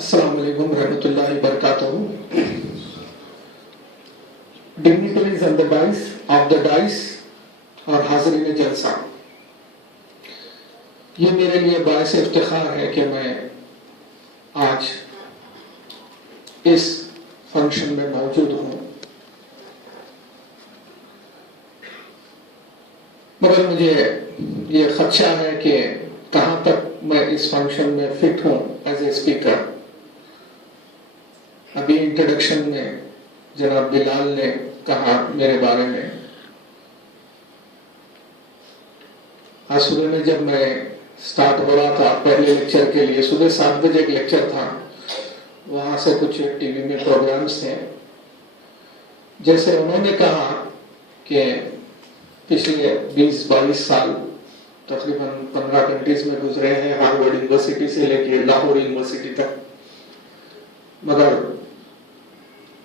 अस्सलाम वालेकुम रहमतुल्लाहि व बरकातहू। Dignitaries and the dais of the dais और हाज़रीन जलसा, ये मेरे लिए बायस इफ्तिखार है कि मैं आज इस फंक्शन में मौजूद हूँ। मगर मुझे ये खदशा है कि कहाँ तक मैं इस फंक्शन में फिट हूँ एज ए स्पीकर। अभी इंट्रोडक्शन में जनाब बिलाल ने कहा मेरे बारे में। आज सुबह में जब मैं स्टार्ट हो रहा था पहले लेक्चर के लिए, सुबह 7 बजे एक लेक्चर था, वहां से कुछ टीवी में प्रोग्राम्स थे। जैसे उन्होंने कहा कि पिछले 20-22 साल तकरीबन 15 कंट्रीज में गुजरे हैं, हार्वर्ड यूनिवर्सिटी से लेकर लाहौर यूनिवर्सिटी तक। मगर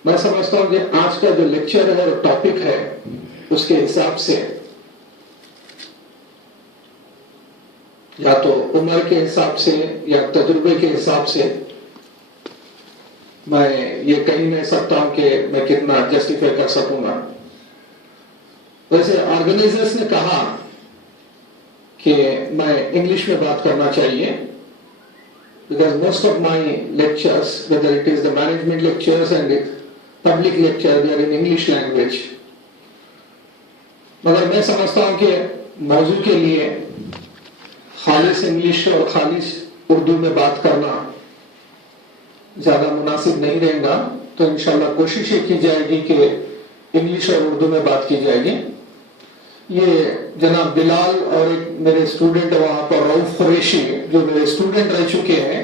मैं समझता हूं कि आज का जो लेक्चर है और टॉपिक है उसके हिसाब से, या तो उम्र के हिसाब से या तजुर्बे के हिसाब से, मैं ये कह नहीं सकता हूं कि मैं कितना जस्टिफाई कर सकूंगा। वैसे ऑर्गेनाइजर्स ने कहा कि मैं इंग्लिश में बात करना चाहिए, because most of my lectures, whether it is the management lectures and public lecture, they are in English language. मगर मैं समझता हूं कि मौजू के लिए खालिस इंग्लिश और खालिस उर्दू में बात करना ज्यादा मुनासिब नहीं रहेगा। तो इंशाल्लाह कोशिश ये की जाएगी कि इंग्लिश और उर्दू में बात की जाएगी। ये जनाब बिलाल और एक मेरे स्टूडेंट है वहां पर, रऊफ कुरैशी, जो मेरे स्टूडेंट रह चुके हैं।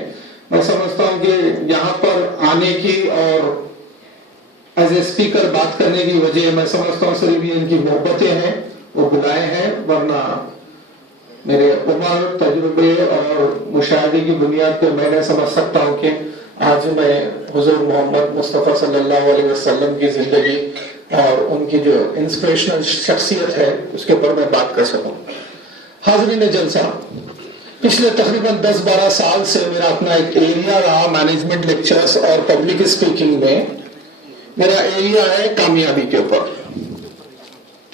मैं समझता हूं कि यहाँ पर आने की और एज ए स्पीकर बात करने की वजह, मैं समझता हूँ सिर्फ ये इनकी मोहब्बतें हैं, वो बुलाए हैं। वरना मेरे उम्र, तजुर्बे और मुशाहिदे की बुनियाद पे मैं समझ सकता हूँ कि आज मैं हुजूर मोहम्मद मुस्तफ़ा सल्लल्लाहु अलैहि वसल्लम की जिंदगी और उनकी जो इंस्पिरेशनल शख्सियत है उसके ऊपर मैं बात कर सकूं। हाज़रीन जलसा, पिछले तकरीबन 10-12 साल से मेरा अपना एक एरिया रहा मैनेजमेंट लेक्चर्स और पब्लिक स्पीकिंग में। मेरा एरिया है कामयाबी के ऊपर।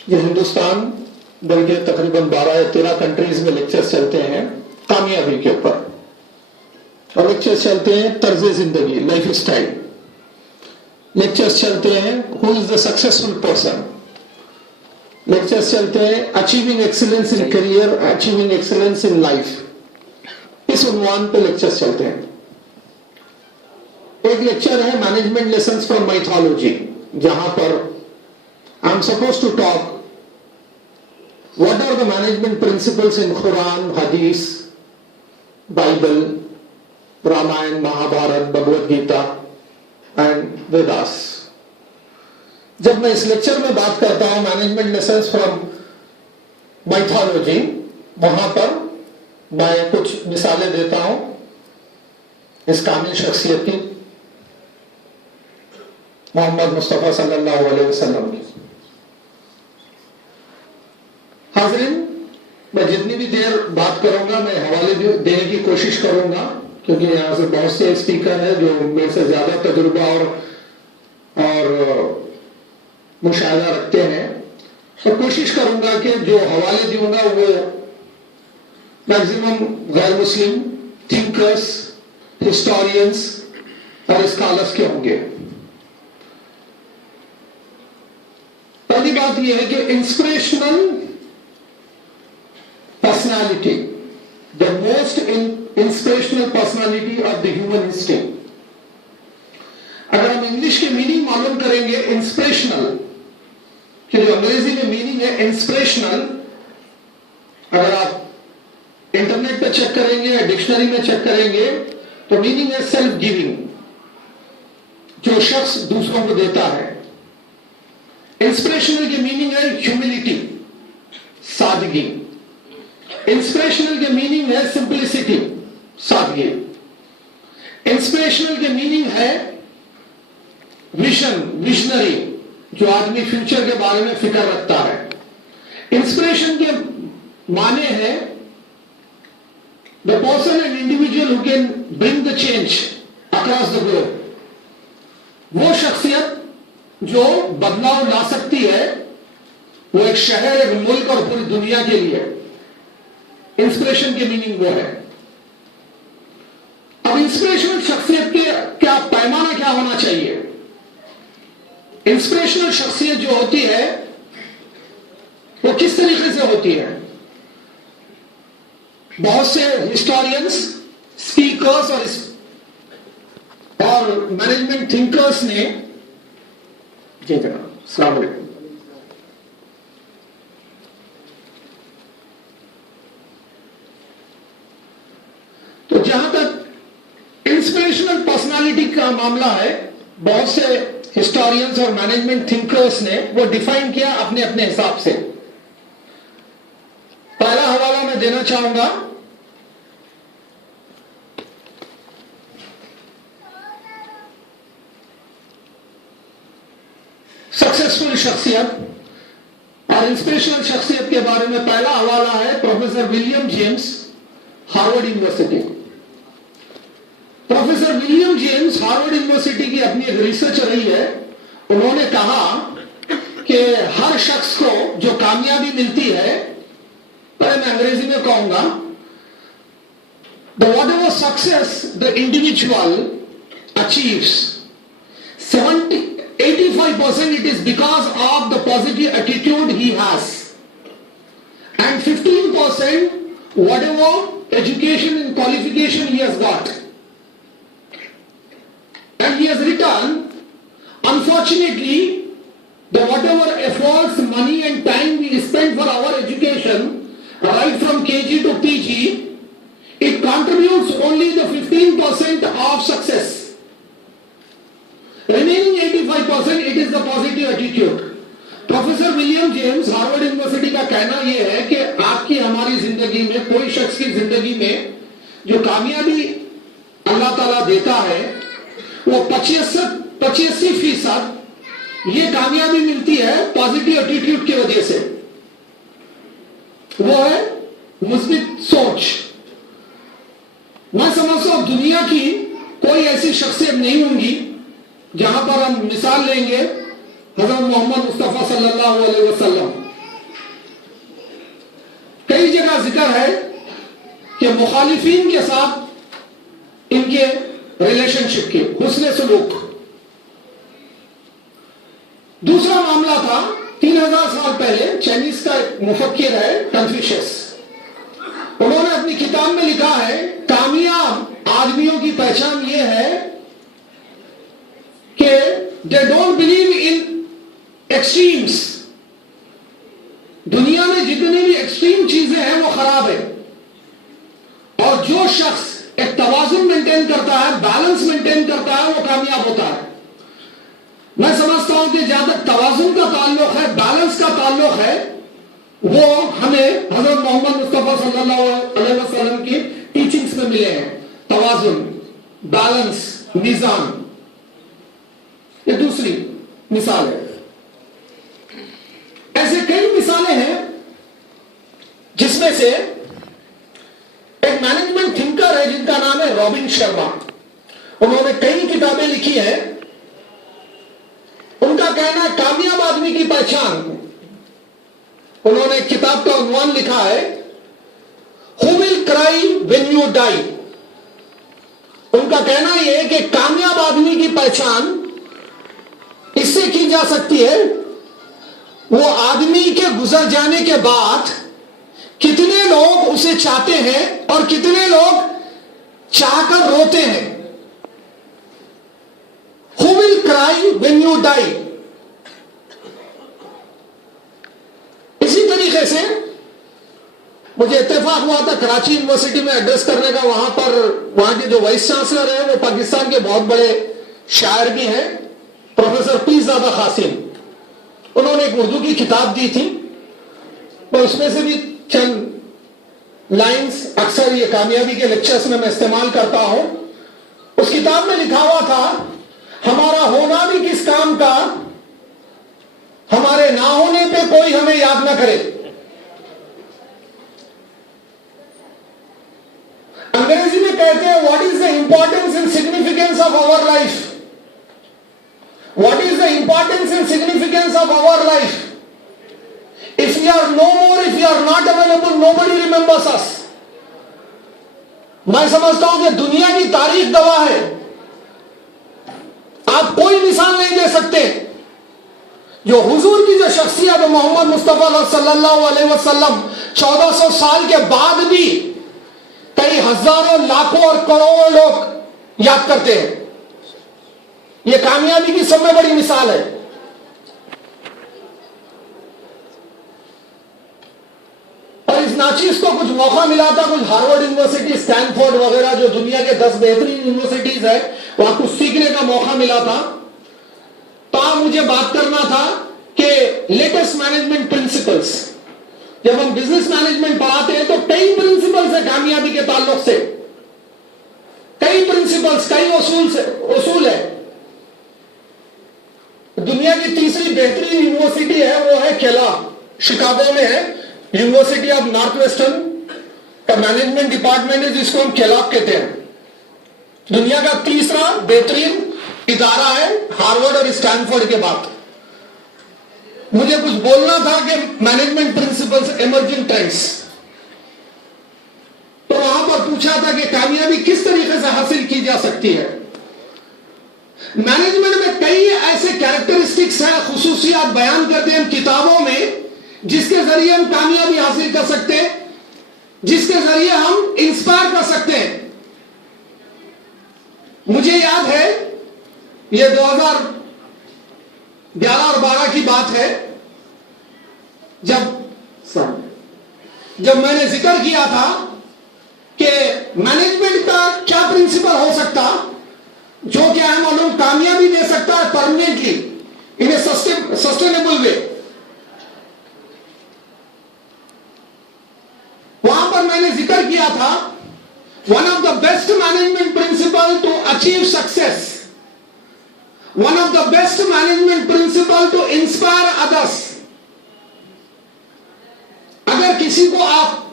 ये हिंदुस्तान बल्कि तकरीबन 12 या 13 कंट्रीज में लेक्चर्स चलते हैं कामयाबी के ऊपर, और लेक्चर्स चलते हैं तर्ज जिंदगी, लाइफ स्टाइल। लेक्चर्स चलते हैं who is the successful person. Lectures चलते हैं achieving excellence in career, achieving excellence in life. इस उन्वान पे लेक्चर्स चलते हैं। एक लेक्चर है मैनेजमेंट लेसन्स फ्रॉम माइथोलॉजी, जहां पर I am suppose to talk what are the management principles in Quran, Hadith, Bible, Ramayana, Mahabharata, Bhagavad Gita and Vedas. जब मैं इस लेक्चर में बात करता हूं मैनेजमेंट लेसन्स फ्रॉम माइथोलॉजी, वहां पर मैं कुछ मिसालें देता हूं इस कामिल शख्सियत की, मोहम्मद मुस्तफ़ा सल्लल्लाहु अलैहि वसल्लम की। हाज़रीन, मैं जितनी भी देर बात करूंगा मैं हवाले देने की कोशिश करूंगा, क्योंकि यहाँ से बहुत से स्पीकर हैं जो मेरे से ज्यादा तजुर्बा और मुशाहिदा रखते हैं। तो कोशिश करूंगा कि जो हवाले दूंगा वो मैक्सिमम गैर मुस्लिम थिंकर्स, हिस्टोरियंस और स्कॉलर्स के होंगे। पहली बात यह है कि inspirational personality, the most inspirational personality of the human history. अगर हम इंग्लिश के मीनिंग मालूम करेंगे इंस्पिरेशनल, कि जो अंग्रेजी में मीनिंग है इंस्पिरेशनल, अगर आप इंटरनेट पे चेक करेंगे या डिक्शनरी में चेक करेंगे तो मीनिंग है सेल्फ गिविंग, जो शख्स दूसरों को देता है। इंस्पिरेशनल के मीनिंग है ह्यूमिलिटी, सादगी। इंस्पिरेशनल के मीनिंग है सिंपलिसिटी, सादगी। इंस्पिरेशनल के मीनिंग है विजन, विजनरी, जो आदमी फ्यूचर के बारे में फिक्र रखता है। इंस्पिरेशन के माने हैं the person and individual who can bring the change across the globe, वो शख्सियत जो बदलाव ला सकती है, वो एक शहर, एक मुल्क और पूरी दुनिया के लिए। इंस्पिरेशन की मीनिंग वो है। अब इंस्पिरेशनल शख्सियत के क्या पैमाना क्या होना चाहिए? इंस्पिरेशनल शख्सियत जो होती है वो किस तरीके से होती है? बहुत से हिस्टोरियंस, स्पीकर्स और मैनेजमेंट थिंकर्स ने, जी जनाब, अस्सलाम वालेकुम। तो जहां तक इंस्पिरेशनल पर्सनालिटी का मामला है, बहुत से हिस्टोरियंस और मैनेजमेंट थिंकर्स ने वो डिफाइन किया अपने अपने हिसाब से। पहला हवाला मैं देना चाहूंगा सक्सेसफुल शख्सियत और इंस्पिरेशनल शख्सियत के बारे में। पहला हवाला है professor William James, Harvard university. Professor William James Harvard university की अपनी एक रिसर्च रही है। उन्होंने कहा कि हर शख्स को जो कामयाबी मिलती है, पहले मैं अंग्रेजी में कहूंगा, the what ever success the individual achieves, 85% it is because of the positive attitude he has, and 15% whatever education and qualification he has got. And he has written, unfortunately, the whatever efforts, money and time we spend for our education, right from KG to PG, it contributes only the 15% of success. Remaining 85% it is the positive attitude. Professor William James Harvard university का कहना यह है कि आपकी हमारी जिंदगी में, कोई शख्स की जिंदगी में जो कामयाबी अल्लाह ताला देता है, वो 85% ये कामयाबी मिलती है पॉजिटिव एटीट्यूड की वजह से। वो है मुस्बित सोच। मैं समझता हूं दुनिया की कोई ऐसी शख्सियत नहीं होंगी जहां पर हम मिसाल लेंगे हजरत मोहम्मद मुस्तफा सल्लल्लाहु अलैहि वसल्लम। कई जगह जिक्र है कि मुखालिफीन के साथ इनके रिलेशनशिप के, हुस्न सलूक। दूसरा मामला था 3000 साल पहले, चाइनीज का एक मुफक्किर है कन्फ्यूशियस। उन्होंने अपनी किताब में लिखा है, कामयाब आदमियों की पहचान यह है कि they don't believe in extremes. दुनिया में जितनी भी एक्सट्रीम चीजें हैं वो खराब है, और जो शख्स एक तवाजुन मेंटेन करता है, बैलेंस मेंटेन करता है, वो कामयाब होता है। मैं समझता हूं कि जहां तक तवाजुन का ताल्लुक है, बैलेंस का ताल्लुक है, वो हमें हजरत मोहम्मद मुस्तफा सल्लल्लाहु अलैहि वसल्लम की टीचिंग्स में मिले हैं। तवाजुन, बैलेंस, निजाम। ये दूसरी मिसाल है। ऐसे कई मिसालें हैं जिसमें से एक मैनेजमेंट थिंकर है जिनका नाम है रॉबिन शर्मा। उन्होंने कई किताबें लिखी हैं। उनका कहना है कामयाब आदमी की पहचान, उन्होंने किताब का उन्वान लिखा है, who will cry when you die. उनका कहना यह है कि कामयाब आदमी की पहचान इससे की जा सकती है, वो आदमी के गुजर जाने के बाद कितने लोग उसे चाहते हैं और कितने लोग चाहकर रोते हैं। Who will cry when you die. इसी तरीके से मुझे इत्तेफाक हुआ था कराची यूनिवर्सिटी में एड्रेस करने का। वहां के जो वाइस चांसलर है वो पाकिस्तान के बहुत बड़े शायर भी हैं, प्रोफेसर पीरजादा कासिम। उन्होंने एक उर्दू की किताब दी थी, और उसमें से भी चंद लाइंस अक्सर ये कामयाबी के लेक्चर्स में मैं इस्तेमाल करता हूं। उस किताब में लिखा हुआ था, हमारा होना भी किस काम का, हमारे ना होने पे कोई हमें याद ना करे। अंग्रेजी में कहते हैं what is the importance and significance of our life, what is the importance and significance of our life. If we are no more, if we are not available, nobody remembers us. मैं समझता हूं कि दुनिया की तारीख गवाह है, आप कोई मिसाल नहीं दे सकते जो हुजूर की जो शख्सियत है मोहम्मद मुस्तफा सल्लल्लाहु अलैहि वसल्लम 1400 साल के बाद भी कई हजारों लाखों और करोड़ों लोग याद करते हैं। यह कामयाबी की सबसे बड़ी मिसाल है। और इस नाचीज को कुछ मौका मिला था, कुछ हार्वर्ड यूनिवर्सिटी, स्टैनफोर्ड वगैरह जो दुनिया के 10 बेहतरीन यूनिवर्सिटीज है, वहां कुछ सीखने का मौका मिला था। तो मुझे बात करना था कि लेटेस्ट मैनेजमेंट प्रिंसिपल्स, जब हम बिजनेस मैनेजमेंट पढ़ाते हैं तो कई प्रिंसिपल्स है कामयाबी के ताल्लुक से, कई प्रिंसिपल्स, कई उसूल है। दुनिया की तीसरी बेहतरीन यूनिवर्सिटी है वो है केलॉग, शिकागो में है, यूनिवर्सिटी ऑफ नॉर्थ वेस्टर्न का मैनेजमेंट डिपार्टमेंट है, जिसको हम केलॉग कहते हैं। दुनिया का तीसरा बेहतरीन इदारा है हार्वर्ड और स्टैनफोर्ड के बाद। मुझे कुछ बोलना था कि मैनेजमेंट प्रिंसिपल्स, इमर्जिंग ट्रेंड्स। तो वहां पर पूछा था कि कामयाबी किस तरीके से हासिल की जा सकती है। मैनेजमेंट में कई ऐसे कैरेक्टरिस्टिक्स हैं, खुसूसियात बयान करते हैं किताबों में, जिसके जरिए हम कामयाबी हासिल कर सकते हैं, जिसके जरिए हम इंस्पायर कर सकते हैं। मुझे याद है ये 2011 और 12 की बात है, जब मैंने जिक्र किया था कि मैनेजमेंट का क्या प्रिंसिपल हो सकता जो कि हमें मालूम कामयाबी दे सकता है परमानेंटली इन ए सस्टेनेबल वे। वहां पर मैंने जिक्र किया था one of the best management principle to achieve success, one of the best management principle to inspire others. अगर किसी को आप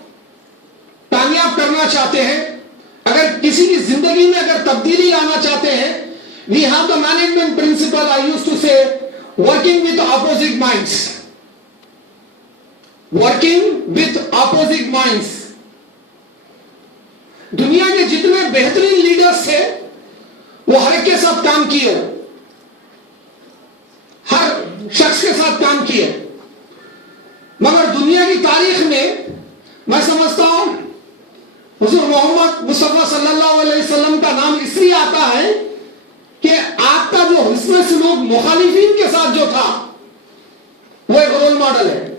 कामयाब करना चाहते हैं, अगर किसी की जिंदगी में अगर तब्दीली लाना चाहते हैं, we have the management principle I used to say working with opposite minds, working with opposite minds. दुनिया के जितने बेहतरीन लीडर्स थे वो हर एक के साथ काम किए, हर शख्स के साथ काम किए, मगर दुनिया की तारीख में मैं समझता हूं हुजूर मोहम्मद मुस्तफा सल्लल्लाहु अलैहि वसल्लम का नाम इसलिए आता है कि आपका जो हुस्न सलूक मुखालिफिन के साथ जो था वो एक रोल मॉडल है।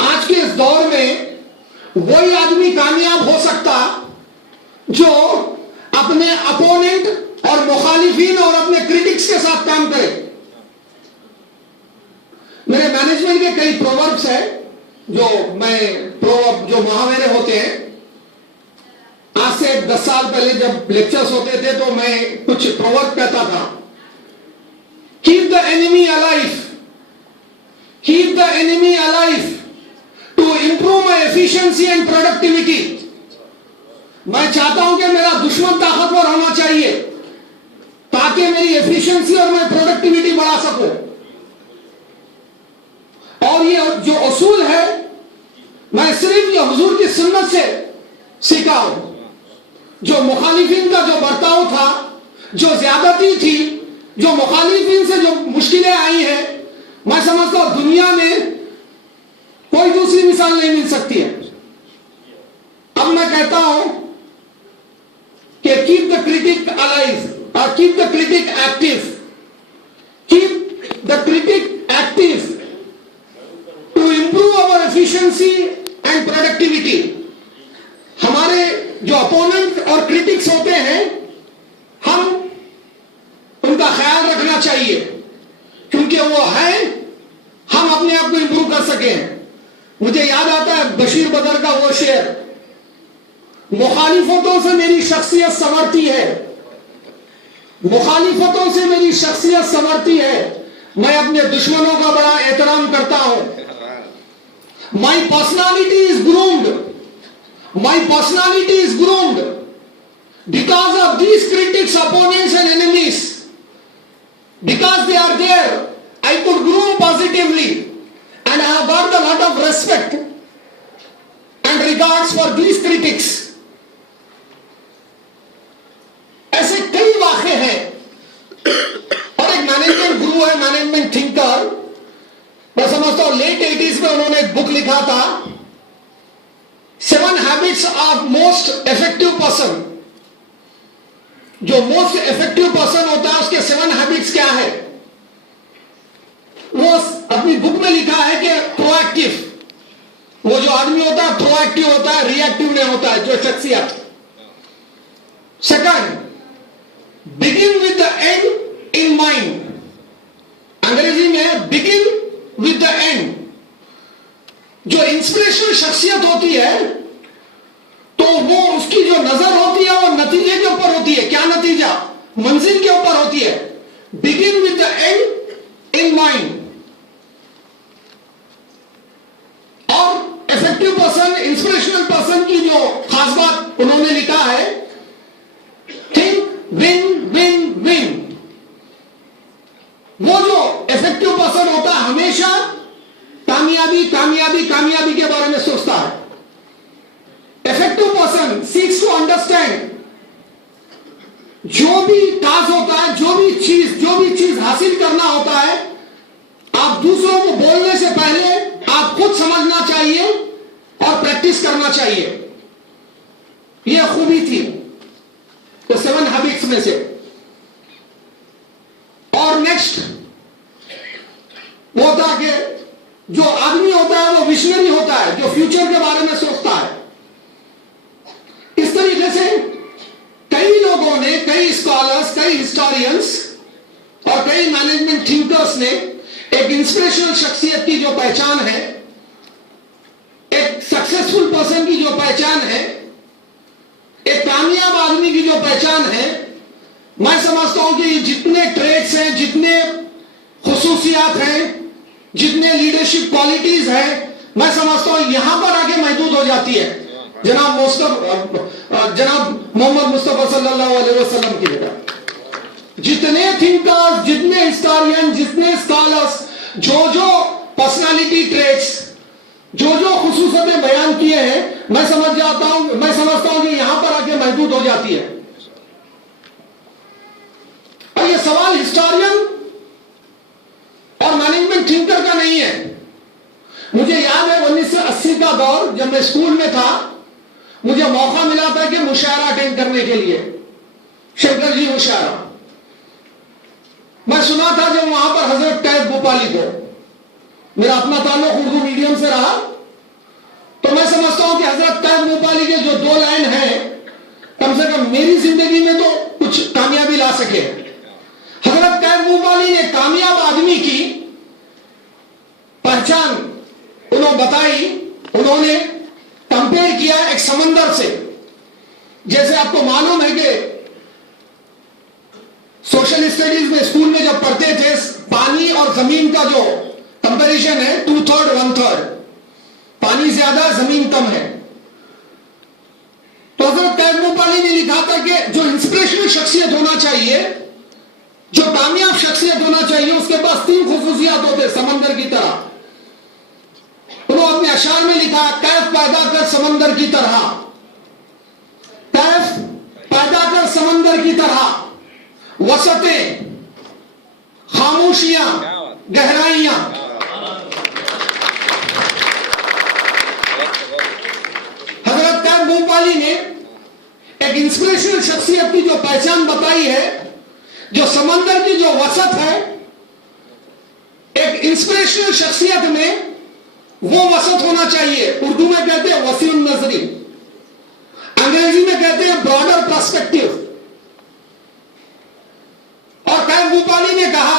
आज के इस दौर में वही आदमी कामयाब हो सकता जो अपने अपोनेंट और मुखालिफिन और अपने क्रिटिक्स के साथ काम करे। मेरे मैनेजमेंट के कई प्रोवर्ब्स है जो मुहावरे होते हैं। आज से 10 साल पहले जब लेक्चर्स होते थे तो मैं कुछ प्रोवर्ब कहता था, keep the enemy alive, keep the enemy alive to improve my efficiency and productivity. मैं चाहता हूं कि मेरा दुश्मन ताकतवर होना चाहिए ताकि मेरी एफिशिएंसी और मैं प्रोडक्टिविटी बढ़ा सकूं। और ये जो उसूल है मैं सिर्फ ये हुजूर की सुन्नत से सीखा हूं। जो मुखालिफिन का जो बर्ताव था, जो ज्यादती थी, जो मुखालिफिन से जो मुश्किलें आई हैं, मैं समझता हूं दुनिया में कोई दूसरी मिसाल नहीं मिल सकती है। अब मैं कहता हूं कि कीप द क्रिटिक अलाइव और keep the critic active, keep the critic active to improve our efficiency and productivity. हमारे जो अपोनेंट और क्रिटिक्स होते हैं, हम उनका ख्याल रखना चाहिए क्योंकि वो है, हम अपने आप को इंप्रूव कर सकें। मुझे याद आता है बशीर बदर का वो शेर, मुखालिफतों से मेरी शख्सियत संवरती है, मुखालिफतों से मेरी शख्सियत संवरती है, मैं अपने दुश्मनों का बड़ा एहतराम करता हूं। माई personality is groomed My personality is groomed because of these critics, opponents and enemies. Because they are there, I could groom positively and I have got a lot of respect and regards for these critics. ऐसे कई वाक़े हैं। और एक management गुरु है, management thinker, मैं समझता हूं लेट 80s में उन्होंने एक बुक लिखा था, 7 habits of most effective person. जो मोस्ट इफेक्टिव पर्सन होता है उसके 7 हैबिट्स क्या है? वो अपनी बुक में लिखा है कि प्रोएक्टिव, वो जो आदमी होता है प्रोएक्टिव होता है, रिएक्टिव नहीं होता है जो शख्सियत। Second, begin with the and in mind. अंग्रेजी में बिगिन विद द एंड। जो इंस्पिरेशनल शख्सियत होती है तो वो उसकी जो नजर होती है वो नतीजे के ऊपर होती है। क्या नतीजा? मंजिल के ऊपर होती है। Begin with the and in mind. और इफेक्टिव पर्सन, इंस्पिरेशनल पर्सन की जो खास बात उन्होंने लिखा है, थिंक विन विन विन। वो जो इफेक्टिव पर्सन होता है हमेशा कामयाबी कामयाबी कामयाबी के बारे में सोचता है। Effective person seeks to understand. जो भी टास्क होता है, जो भी चीज हासिल करना होता है, आप दूसरों को बोलने से पहले आप खुद समझना चाहिए और प्रैक्टिस करना चाहिए। यह खूबी थी तो 7 हैबिट्स में से। और नेक्स्ट वो था कि जो आदमी होता है वो विजनरी होता है, जो फ्यूचर के बारे में सोचता है। इस तरीके से कई लोगों ने, कई स्कॉलर्स, कई हिस्टोरियंस और कई मैनेजमेंट थिंकर्स ने एक इंस्पिरेशनल शख्सियत की जो पहचान है, एक सक्सेसफुल पर्सन की जो पहचान है, एक कामयाब आदमी की जो पहचान है, मैं समझता हूं कि ये जितने ट्रेड्स हैं, जितने खुसूसियात हैं, जितने लीडरशिप क्वालिटीज हैं, मैं समझता हूं यहां पर आके महदूद हो जाती है जनाब मोहम्मद मुस्तफा सल्लल्लाहु अलैहि वसल्लम की जगह। जितने थिंकर्स, जितने हिस्टोरियन, जितने स्कॉलर्स, जो पर्सनालिटी ट्रेड्स, जो खुसूसियतें बयान किए हैं, मैं समझता हूं कि यहां पर आके महदूद हो जाती है। और ये सवाल हिस्टोरियन और मैनेजमेंट थिंकर का नहीं है। मुझे याद है 1980 का दौर, जब मैं स्कूल में था, मुझे मौका मिला था कि मुशायरा अटेंड करने के लिए, शंकर जी मुशायरा। मैं सुना था जब वहां पर हजरत कैफ भोपाली को, मेरा अपना ताल्लुक उर्दू मीडियम से रहा, तो मैं समझता हूं कि हजरत कैफ भोपाली के जो 2 लाइन हैं, कम से कम मेरी जिंदगी में तो कुछ कामयाबी ला सके। हजरत कैफ भोपाली ने कामयाब आदमी की पहचान उन्होंने बताई। उन्होंने कंपेयर किया एक समंदर से। जैसे आपको मालूम है कि सोशल स्टडीज में स्कूल में जब पढ़ते थे, पानी और जमीन का जो कंपैरिजन है 2/3 1/3, पानी ज्यादा जमीन कम है। तो हजरत कैफ भोपाली ने लिखा था कि जो इंस्पिरेशनल शख्सियत होना चाहिए, जो कामयाब शख्सियत होना चाहिए, उसके पास 3 खुसूसियात होते समंदर की तरह। उन्होंने अपने अशार में लिखा, कैफ पैदा कर समंदर की तरह, कैफ पैदा कर समंदर की तरह, वसतें, खामोशियां, गहराइयां। हजरत कैफ भोपाली ने एक इंस्पिरेशनल शख्सियत की जो पहचान बताई है, जो समंदर की जो वसत है, एक इंस्पिरेशनल शख्सियत में वो वसत होना चाहिए। उर्दू में कहते हैं वसीम नजरी, अंग्रेजी में कहते हैं ब्रॉडर पर्सपेक्टिव। और कैफ भोपाली ने कहा,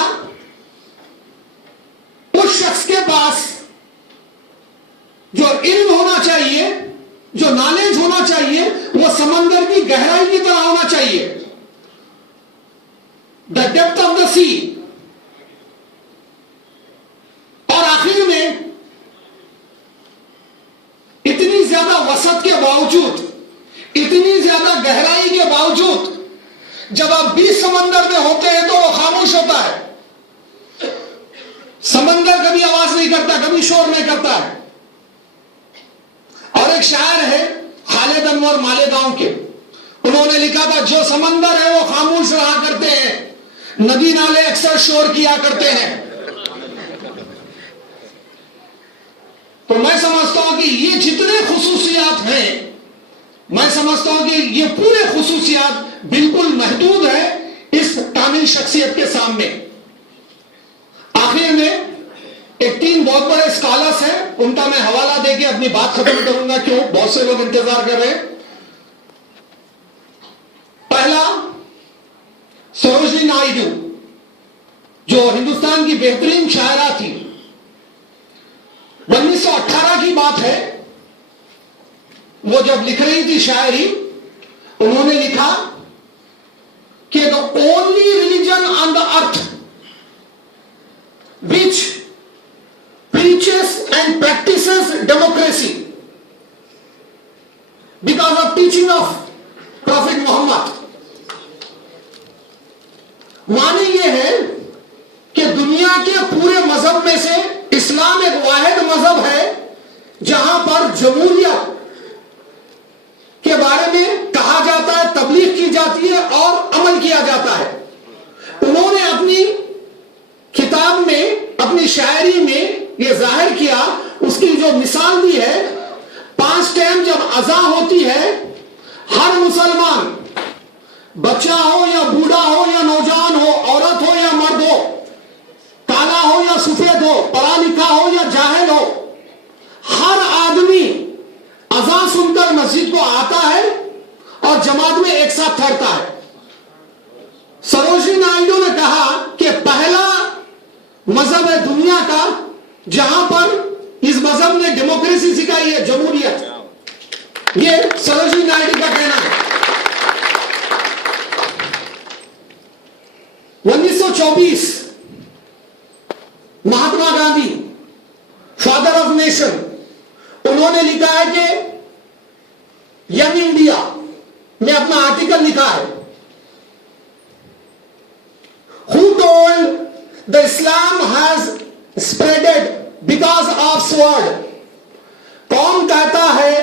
उस शख्स के पास जो इल्म होना चाहिए, जो नॉलेज होना चाहिए, वो समंदर की गहराई की तरह होना चाहिए, द डेप्थ ऑफ द सी। और आखिर में इतनी ज्यादा वसत के बावजूद बावजूद, इतनी ज्यादा गहराई के बावजूद, जब आप बीच समंदर में होते हैं तो वो खामोश होता है। समंदर कभी आवाज नहीं करता, कभी शोर नहीं करता है। और एक शायर है खालिद अनवर मालेगांव के, उन्होंने लिखा था, जो समंदर है वो खामोश रहा करते हैं, नदी नाले अक्सर शोर किया करते हैं। तो मैं समझता हूं कि ये जितने खुसूसियात हैं, मैं समझता हूं कि ये पूरे खुसूसियात बिल्कुल महदूद है इस कामिल शख्सियत के सामने। आखिर में एक 3 बहुत बड़े स्कॉलर्स हैं, उनका मैं हवाला देके अपनी बात खत्म करूंगा, क्यों बहुत से लोग इंतजार कर रहे हैं। पहला, सरोजिनी नायडू, जो हिंदुस्तान की बेहतरीन शायरा थी। 1918 की बात है, वो जब लिख रही थी शायरी, उन्होंने लिखा कि the only religion on the earth which preaches and practices democracy because of teaching of Prophet Muhammad. माने ये है कि दुनिया के पूरे मजहब में से इस्लाम एक वाहिद मजहब है जहां पर जमहूरियत के बारे में कहा जाता है, तबलीग की जाती है और अमल किया जाता है। उन्होंने अपनी किताब में, अपनी शायरी में ये जाहिर किया, उसकी जो मिसाल दी है, 5 टाइम जब अज़ा होती है, हर मुसलमान, बच्चा हो या बूढ़ा हो या नौजवान हो, औरत हो या मर्द हो, काला हो या सफेद हो, पढ़ा लिखा हो या जाहिल हो, हर आदमी अज़ा सुनकर मस्जिद को आता है और जमात में एक साथ ठहरता है। सरोजिनी नायडू ने कहा कि पहला मजहब है दुनिया का जहां पर इस मजहब ने डेमोक्रेसी सिखाई है, जमहूरियत। ये सरोजिनी नायडू का कहना है। 1924 Mahatma Gandhi, father of nation, उन्होंने लिखा है कि यंग इंडिया में अपना आर्टिकल लिखा है, who told the Islam has spreaded because of sword. कौन कहता है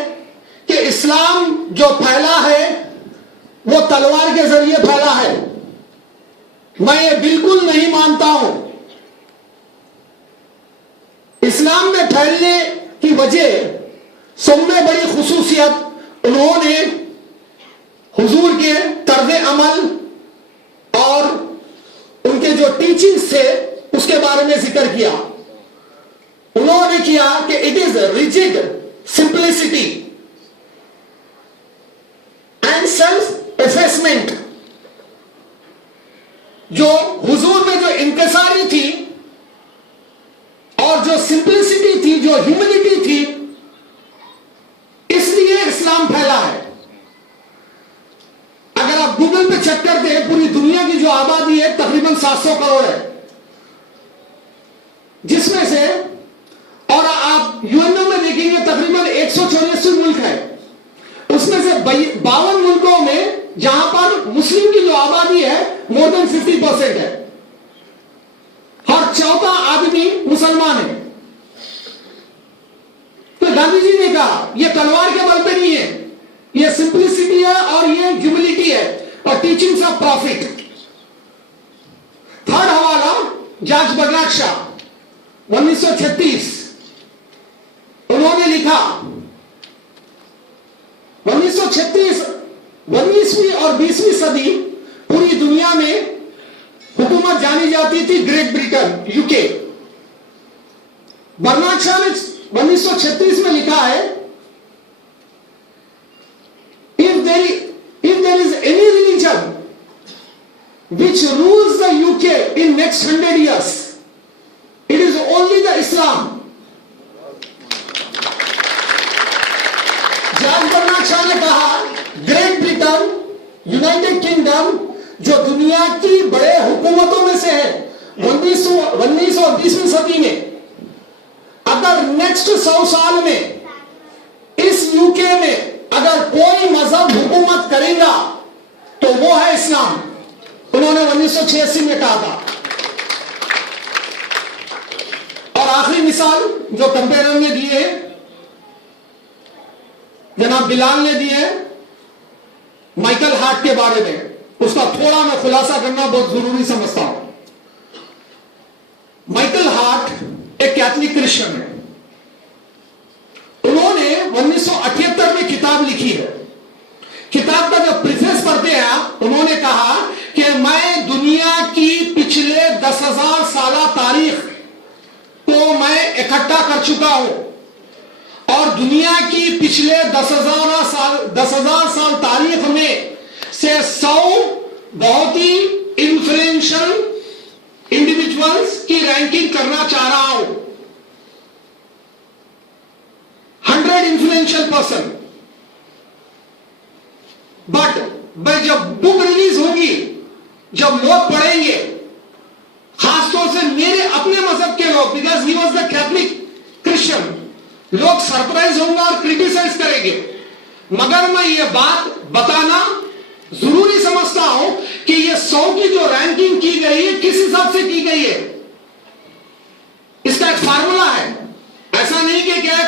कि इस्लाम जो फैला है वो तलवार के जरिए फैला है? मैं ये बिल्कुल नहीं मानता हूं। इस्लाम में फैलने की वजह, सब में बड़ी खुसूसियत उन्होंने हुजूर के तर्ज अमल और उनके जो टीचिंग्स थे उसके बारे में जिक्र किया। उन्होंने किया कि it is rigid simplicity and self एफेसमेंट। जो हुजूर में जो इंकसारी थी और जो सिंप्लिसिटी थी, जो ह्यूमिलिटी थी, इसलिए इस्लाम फैला है। अगर आप गूगल पे चेक करते हैं, पूरी दुनिया की जो आबादी है तकरीबन 700 करोड़ है, जिसमें से, और आप यूएनओ में देखेंगे तकरीबन 184 मुल्क है, उसमें से 52 मुल्कों में जहां पर मुस्लिम की जो आबादी है मोर देन 50% है, हर चौथा आदमी मुसलमान है। तो गांधी जी ने कहा यह तलवार के बल पे नहीं है, यह सिंप्लिसिटी है और यह ह्यूमिलिटी है और टीचिंग्स ऑफ प्रॉफिट। थर्ड हवाला, जॉर्ज बर्नार्ड शॉ, 1936, उन्होंने लिखा 1936 19वीं और 20वीं सदी पूरी दुनिया में हुकूमत जानी जाती थी Great Britain, UK. Bernard Shaw ने 1936 में लिखा है, if there is any religion which rules the UK in next 100 years, it is only the Islam. George Bernard Shaw ने कहा ग्रेट ब्रिटेन, यूनाइटेड किंगडम, जो दुनिया की बड़े हुकूमतों में से है 19 और 20वीं सदी में, अगर नेक्स्ट 100 साल में इस यूके में अगर उन्होंने 1986 में कहा था। और आखिरी मिसाल जो कंपेरर ने दी है, जनाब बिलाल ने दी है माइकल हार्ट के बारे में, उसका थोड़ा मैं खुलासा करना बहुत जरूरी समझता हूं। माइकल हार्ट एक कैथलिक क्रिश्चियन है। उन्होंने 1978 में किताब लिखी है। किताब का जब प्रीफेस पढ़ते हैं आप, उन्होंने कहा कि मैं दुनिया की पिछले 10,000 साल तारीख को मैं इकट्ठा कर चुका हूं और दुनिया की पिछले 10,000 साल तारीख में से 100 बहुत ही इन्फ्लुएंशियल इंडिविजुअल्स की रैंकिंग करना चाह रहा हूं। 100 इन्फ्लुएंशियल पर्सन। बट भाई जब बुक रिलीज होगी, जब लोग पढ़ेंगे, खासतौर से मेरे अपने मजहब के लोग, because he was the Catholic Christian, लोग सरप्राइज होंगे और क्रिटिसाइज करेंगे। मगर मैं ये बात बताना जरूरी समझता हूं कि ये 100 की जो रैंकिंग की गई है, किस हिसाब से की गई है, इसका एक फार्मूला है। ऐसा नहीं कि क्या